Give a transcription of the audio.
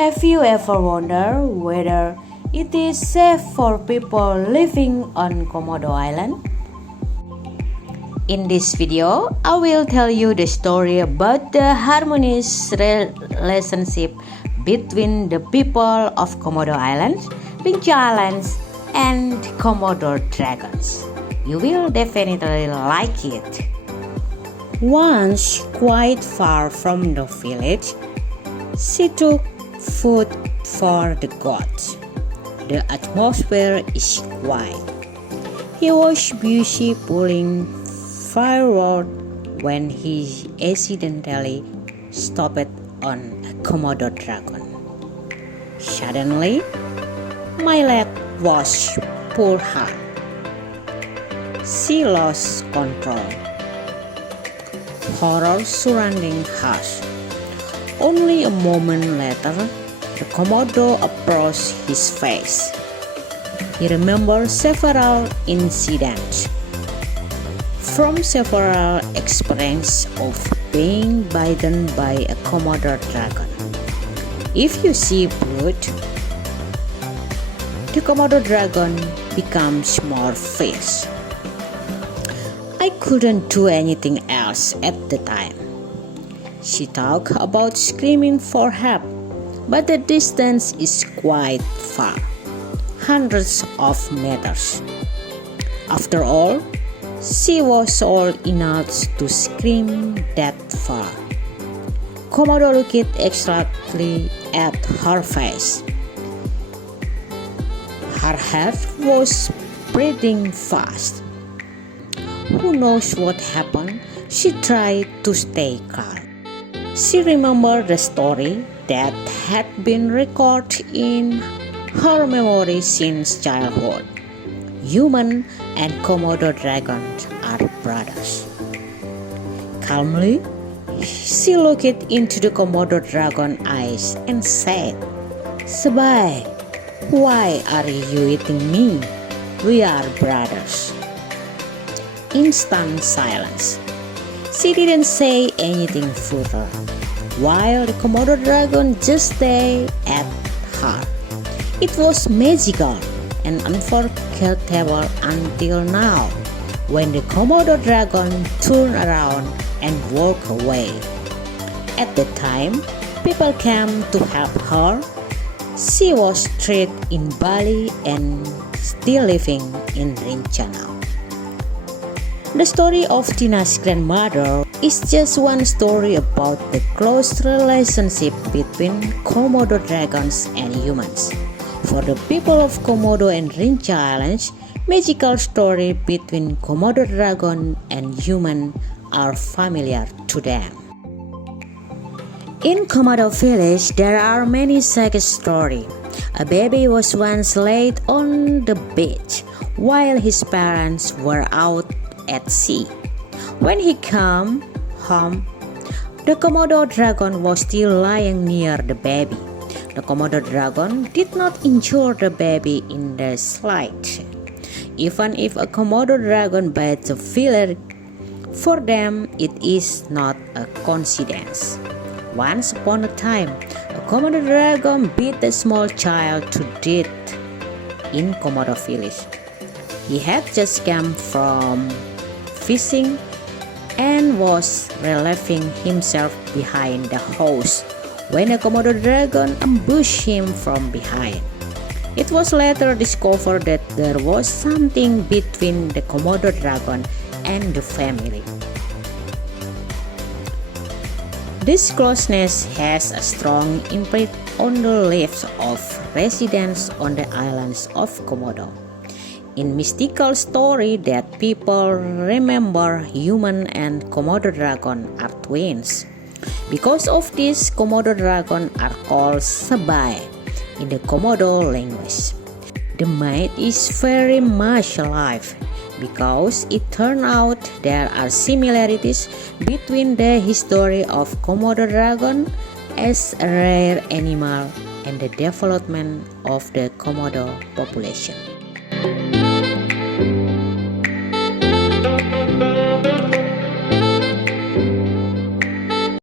Have you ever wondered whether it is safe for people living on Komodo Island? In this video, I will tell you the story about the harmonious relationship between the people of Komodo Islands, Rinca Islands, and Komodo dragons. You will definitely like it. Once, quite far from the village, she took food for the gods. The atmosphere is quiet. He was busy pulling firewood when he accidentally stopped on a Komodo dragon. Suddenly, my leg was pulled hard. She lost control. Horror surrounding her. Only a moment later, the Komodo approached his face. He remembered several incidents, from several experiences of being bitten by a Komodo dragon. If you see blood, the Komodo dragon becomes more fierce. I couldn't do anything else at the time. She talked about screaming for help, but the distance is quite far, hundreds of meters. After all, she was old enough to scream that far. Komodo looked exactly at her face. Her heart was beating fast. Who knows what happened? She tried to stay calm. She remembered the story that had been recorded in her memory since childhood. Human and Komodo dragons are brothers. Calmly, she looked into the Komodo dragon's eyes and said, "Sabai, why are you eating me? We are brothers." Instant silence. She didn't say anything further, while the Komodo dragon just stared at her. It was magical and unforgettable until now, when the Komodo dragon turned around and walked away. At the time, people came to help her. She was treated in Bali and still living in Rinca now. The story of Tina's grandmother is just one story about the close relationship between Komodo dragons and humans. For the people of Komodo and Rinca Islands, magical stories between Komodo dragon and human are familiar to them. In Komodo village, there are many such stories. A baby was once laid on the beach while his parents were out at sea. When he came home, the Komodo dragon was still lying near the baby. The Komodo dragon did not injure the baby in the slightest. Even if a Komodo dragon bites a village, for them it is not a coincidence. Once upon a time, a Komodo dragon bit a small child to death in Komodo village. He had just come from fishing and was relieving himself behind the house when a Komodo dragon ambushed him from behind. It was later discovered that there was something between the Komodo dragon and the family. This closeness has a strong impact on the lives of residents on the islands of Komodo. In mystical story that people remember, human and Komodo dragon are twins. Because of this, Komodo dragon are called Sabai in the Komodo language. The myth is very much alive because it turned out there are similarities between the history of Komodo dragon as a rare animal and the development of the Komodo population.